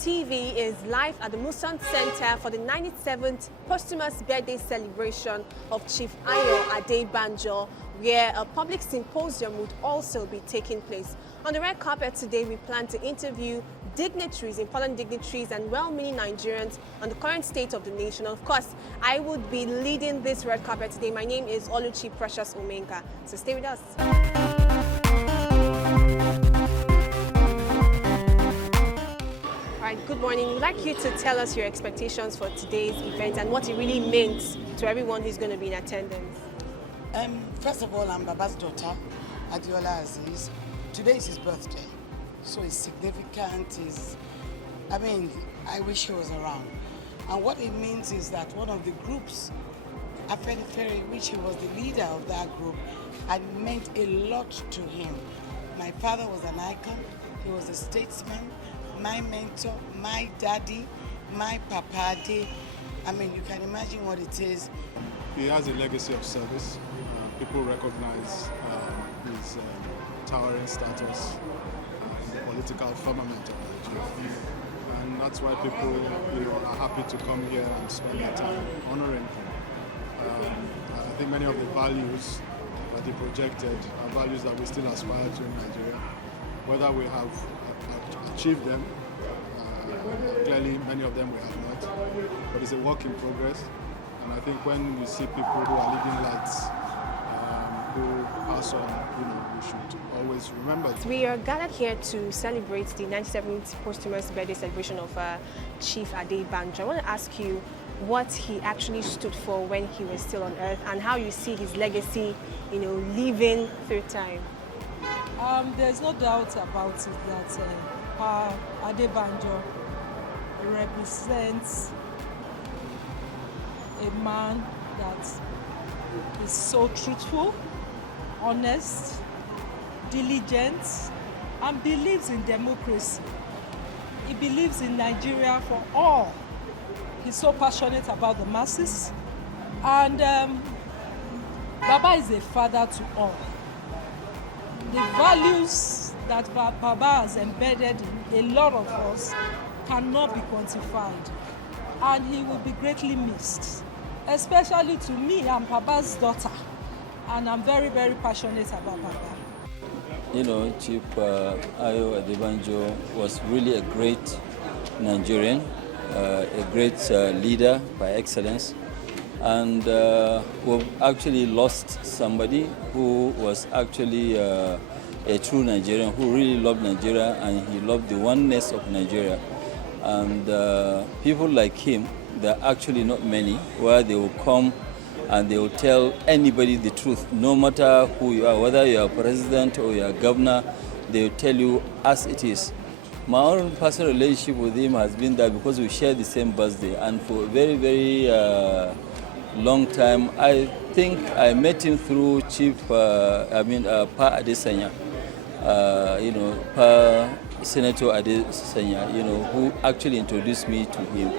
TV is live at the Musan Center for the 97th posthumous birthday celebration of Chief Ayo Adebanjo, where a public symposium would also be taking place. On the red carpet today, we plan to interview dignitaries, important dignitaries and well-meaning Nigerians on the current state of the nation. Of course, I would be leading this red carpet today. My name is Oluchi Precious Omenka, so stay with us. Good morning. We'd like you to tell us your expectations for today's event and what it really means to everyone who's going to be in attendance. First of all, I'm Baba's daughter, Adiola Aziz. Today is his birthday, so it's significant. I wish he was around. And what it means is that one of the groups, Afenifere, which he was the leader of that group, had meant a lot to him. My father was an icon. He was a statesman. My mentor, my daddy, my papade. You can imagine what it is. He has a legacy of service. People recognize his towering status in the political firmament of Nigeria. And that's why people are happy to come here and spend their time honoring him. I think many of the values that he projected are values that we still aspire to in Nigeria. Whether we have achieved them, clearly many of them we have not, but it's a work in progress. And I think when we see people who are leading lights, who pass on, we should always remember. We are gathered here to celebrate the 97th posthumous birthday celebration of Chief Adebanjo. I want to ask you what he actually stood for when he was still on earth and how you see his legacy, living through time. There's no doubt about it that Adebanjo represents a man that is so truthful, honest, diligent, and believes in democracy. He believes in Nigeria for all. He's so passionate about the masses. And Baba is a father to all. The values that Baba has embedded in a lot of us cannot be quantified, and he will be greatly missed. Especially to me, I'm Baba's daughter, and I'm very, very passionate about Baba. Chief Ayo Adebanjo was really a great Nigerian, a great leader by excellence, and we've actually lost somebody who was actually a true Nigerian, who really loved Nigeria, and he loved the oneness of Nigeria. And people like him, there are actually not many, where they will come and they will tell anybody the truth, no matter who you are, whether you are president or you are governor, they will tell you as it is. My own personal relationship with him has been that because we share the same birthday, and for a very, very long time, I think I met him through Chief Pa Adesanya, Pa Senator Adesanya, who actually introduced me to him.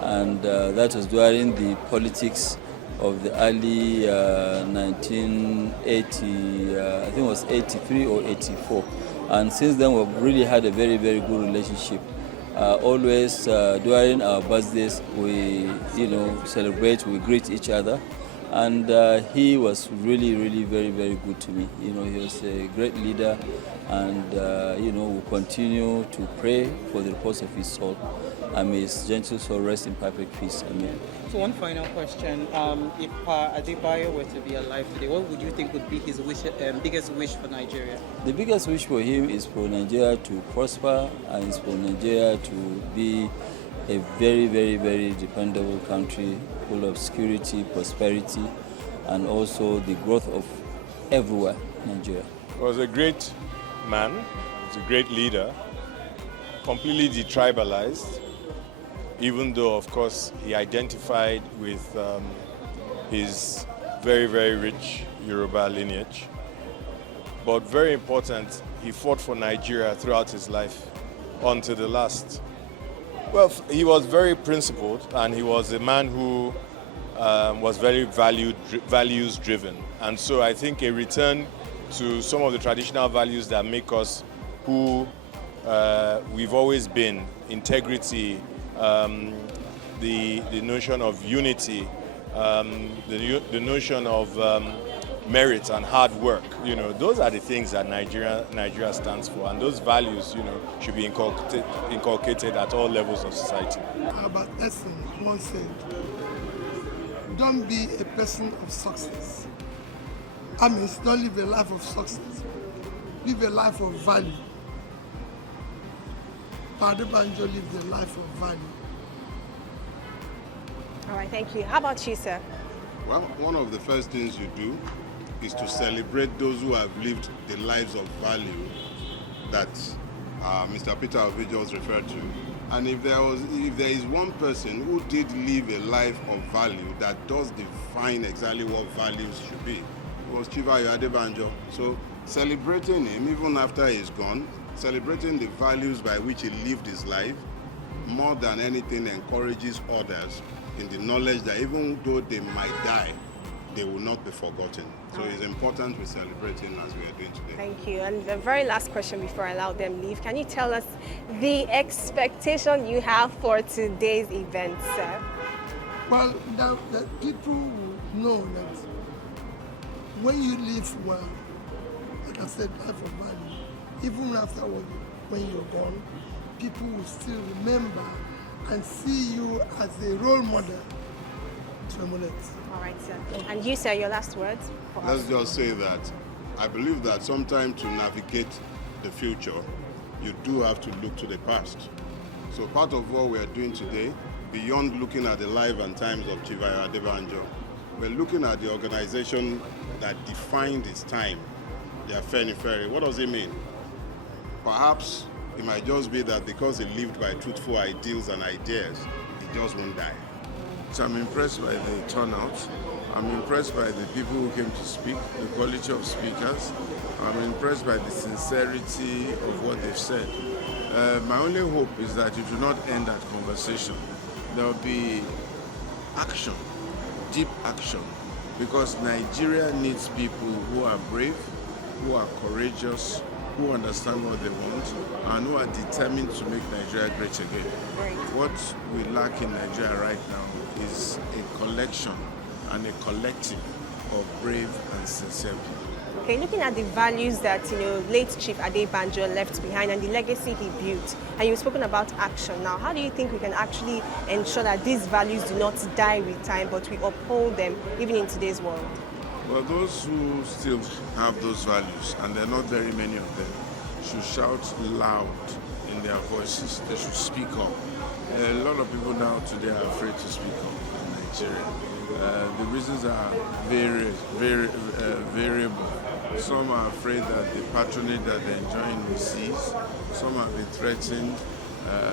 And that was during the politics of the early 1980, I think it was 83 or 84. And since then, we've really had a very, very good relationship. Always during our birthdays, we, celebrate, we greet each other. And he was really, really very, very good to me. He was a great leader, and we'll continue to pray for the repose of his soul. And may his gentle soul rest in perfect peace. Amen. So one final question. If Adebayo were to be alive today, what would you think would be his biggest wish for Nigeria? The biggest wish for him is for Nigeria to prosper, and is for Nigeria to be a very, very, very dependable country, full of security, prosperity, and also the growth of everywhere in Nigeria. He was a great man, he was a great leader, completely detribalized, even though, of course, he identified with his very, very rich Yoruba lineage. But very important, he fought for Nigeria throughout his life, until the last. Well, he was very principled, and he was a man who was very values-driven. And so I think a return to some of the traditional values that make us who we've always been, integrity, the notion of unity, the notion of merit and hard work. Those are the things that Nigeria stands for, and those values, should be inculcated at all levels of society. Albert Einstein once said, don't be a person of success. I mean, don't live a life of success. Live a life of value. Adebanjo lived a life of value. All right, thank you. How about you, sir? Well, one of the first things you do is to celebrate those who have lived the lives of value that Mr. Peter Ovidios referred to. And if there is one person who did live a life of value that does define exactly what values should be, it was Chief Ayo Adebanjo. So celebrating him, even after he's gone, celebrating the values by which he lived his life, more than anything encourages others in the knowledge that even though they might die, they will not be forgotten. So it's important we celebrate him as we are doing today. Thank you. And the very last question before I allow them leave, can you tell us the expectation you have for today's event, sir? Well, that people will know that when you live well, like I said, life of value, even afterward, when you're gone, people will still remember and see you as a role model to emulate. All right, sir. And you, sir, your last words? Let's just say that I believe that sometimes to navigate the future, you do have to look to the past. So part of what we are doing today, beyond looking at the life and times of Chief Ayo Adebanjo, we're looking at the organization that defined its time, the Afenifere. What does it mean? Perhaps it might just be that because he lived by truthful ideals and ideas, he just won't die. So I'm impressed by the turnout. I'm impressed by the people who came to speak, the quality of speakers. I'm impressed by the sincerity of what they've said. My only hope is that it will not end that conversation. There will be action, deep action, because Nigeria needs people who are brave, who are courageous, who understand what they want, and who are determined to make Nigeria great again. What we lack in Nigeria right now is a collection and a collective of brave and sincere people. Okay, looking at the values that late Chief Adebanjo left behind and the legacy he built, and you've spoken about action. Now, how do you think we can actually ensure that these values do not die with time, but we uphold them even in today's world? Well, those who still have those values, and there are not very many of them, should shout loud in their voices. They should speak up. A lot of people now today are afraid to speak up in Nigeria. The reasons are variable. Some are afraid that the patronage that they're enjoying will cease. Some have been threatened.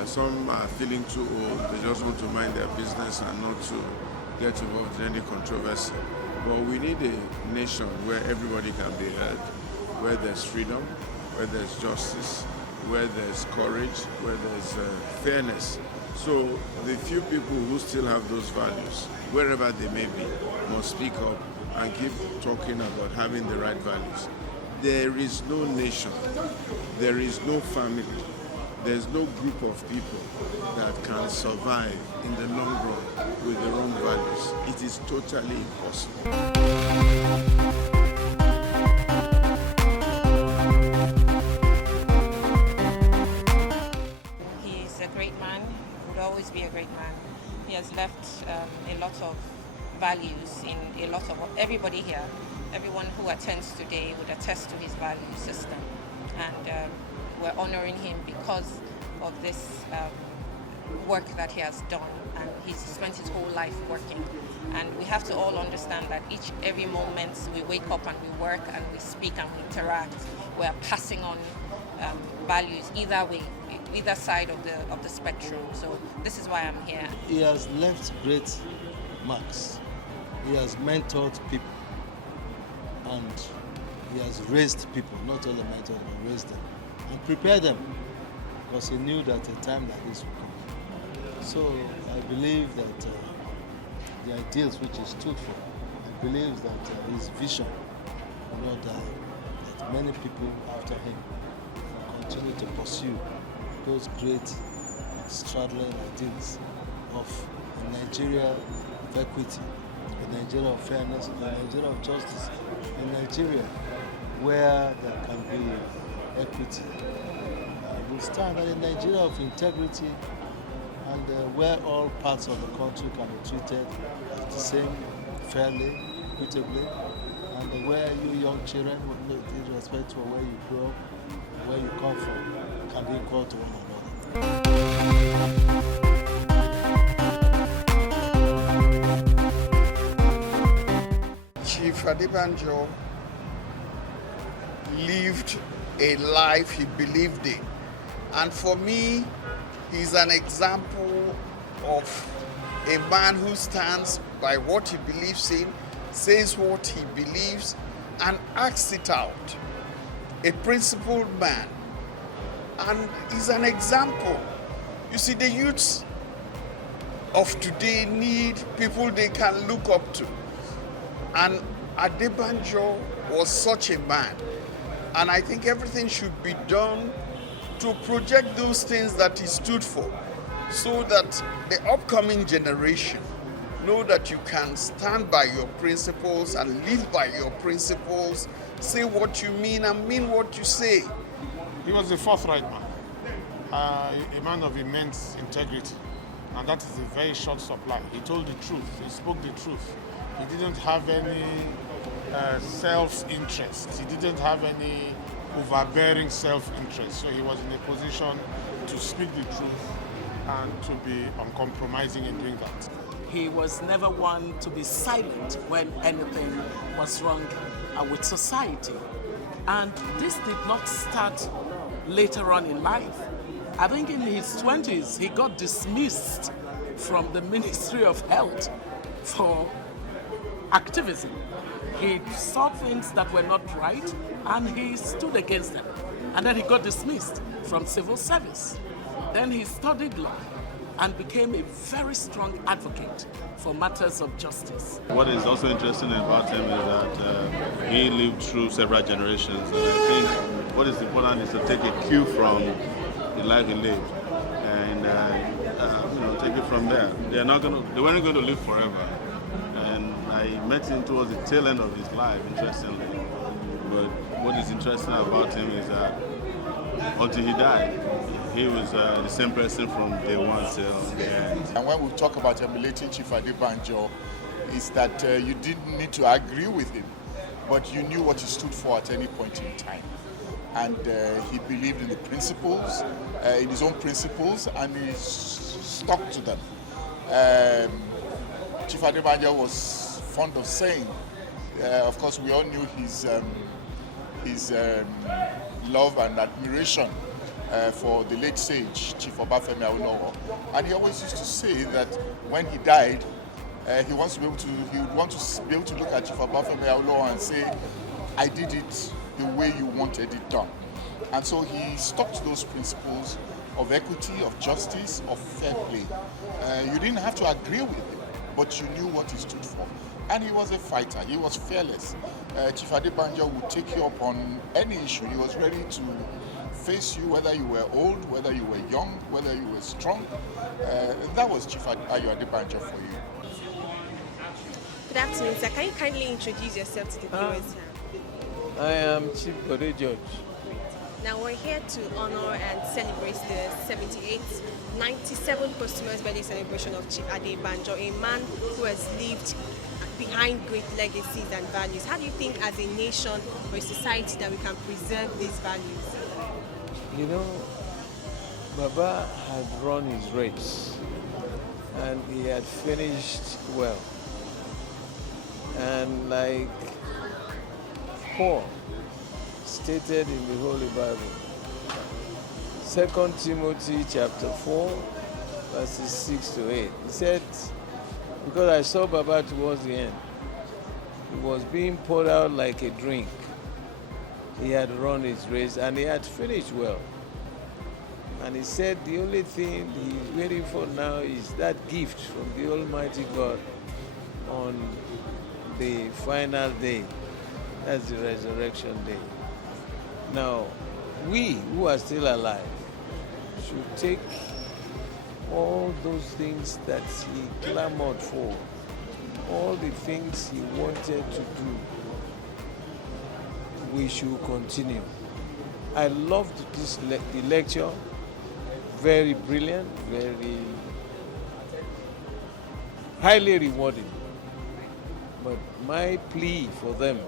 Some are feeling too old. They just want to mind their business and not to get involved in any controversy. But we need a nation where everybody can be heard, where there's freedom, where there's justice, where there's courage, where there's fairness. So the few people who still have those values, wherever they may be, must speak up and keep talking about having the right values. There is no nation, there is no family, there's no group of people that can survive in the long run with the wrong values. It is totally impossible. He is a great man, would always be a great man. He has left a lot of values in a lot of everybody here. Everyone who attends today would attest to his value system. And we're honoring him because of this work that he has done, and he's spent his whole life working. And we have to all understand that every moment we wake up and we work and we speak and we interact, we're passing on values either way, either side of the spectrum. So this is why I'm here. He has left great marks. He has mentored people, and he has raised people, not only mentored, but raised them and prepared them, because he knew that a time like this would come. So I believe that the ideals which he stood for, I believe that his vision will not die, that many people after him will continue to pursue those great straddling ideals of a Nigeria of equity, a Nigeria of fairness, a Nigeria of justice, a Nigeria where there can be equity. Will stand at a Nigeria of integrity and where all parts of the country can be treated the same, fairly, equitably, and where you young children, with respect for where you grow up, where you come from, can be equal to one another. Chief Adebanjo lived a life he believed in. And for me, he's an example of a man who stands by what he believes in, says what he believes, and acts it out. A principled man. And he's an example. You see, the youths of today need people they can look up to. And Adebanjo was such a man. And I think everything should be done to project those things that he stood for, so that the upcoming generation know that you can stand by your principles and live by your principles, say what you mean and mean what you say. He was a forthright man, a man of immense integrity, and that is a very short supply. He told the truth, he spoke the truth. He didn't have any self-interest. He didn't have any overbearing self-interest. So he was in a position to speak the truth and to be uncompromising in doing that. He was never one to be silent when anything was wrong with society. And this did not start later on in life. I think in his 20s, he got dismissed from the Ministry of Health for activism. He saw things that were not right and he stood against them. And then he got dismissed from civil service. Then he studied law and became a very strong advocate for matters of justice. What is also interesting about him is that he lived through several generations, and I think what is important is to take a cue from the life he lived and take it from there. They weren't going to live forever, and I met him towards the tail end of his life, interestingly. But what is interesting about him is that until he died, he was the same person from day one till the end. And when we talk about emulating Chief Adebanjo, is that you didn't need to agree with him, but you knew what he stood for at any point in time. And he believed in the principles, in his own principles, and he stuck to them. Chief Adebanjo was fond of saying, of course, we all knew his love and admiration for the late sage, Chief Obafemi Awolowo. And he always used to say that when he died, he would want to be able to look at Chief Obafemi Awolowo and say, I did it the way you wanted it done. And so he stuck to those principles of equity, of justice, of fair play. You didn't have to agree with him, but you knew what he stood for. And he was a fighter, he was fearless. Chief Adebanjo would take you up on any issue. He was ready to face you, whether you were old, whether you were young, whether you were strong. That was Chief Ayo Adebanjo for you. Good afternoon, sir. Can you kindly introduce yourself to the viewers? I am Chief Bode George. Now we're here to honor and celebrate the 78th, 97th posthumous birthday celebration of Chief Adebanjo, a man who has lived behind great legacies and values. How do you think as a nation or a society that we can preserve these values? You know, Baba had run his race and he had finished well. And like Paul stated in the Holy Bible, 2 Timothy chapter 4, verses 6 to 8. He said, because I saw Baba towards the end, he was being poured out like a drink. He had run his race and he had finished well. And he said the only thing he's waiting for now is that gift from the Almighty God on the final day. That's the resurrection day. Now, we who are still alive, should take all those things that he clamored for, all the things he wanted to do, we should continue. I loved the lecture, very brilliant, very highly rewarding. But my plea for them,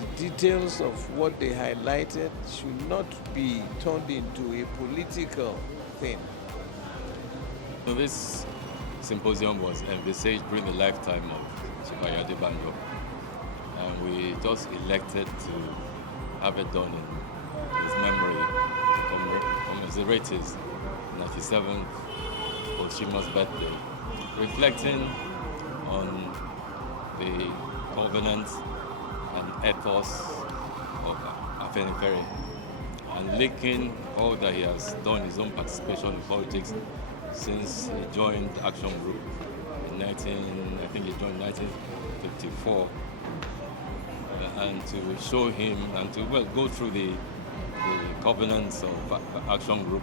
the details of what they highlighted should not be turned into a political thing. So this symposium was envisaged during the lifetime of Chief Ayo Adebanjo, and we just elected to have it done in his memory to commemorate his 97th posthumous birthday, reflecting on the covenants and ethos of Afenifere, and linking all that he has done, his own participation in politics since he joined the Action Group in 1954, and to show him and to go through the covenants of Action Group.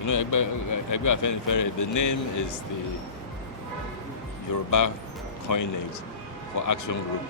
You know, Egbe Afenifere, the name is the Yoruba coinage for Action Group.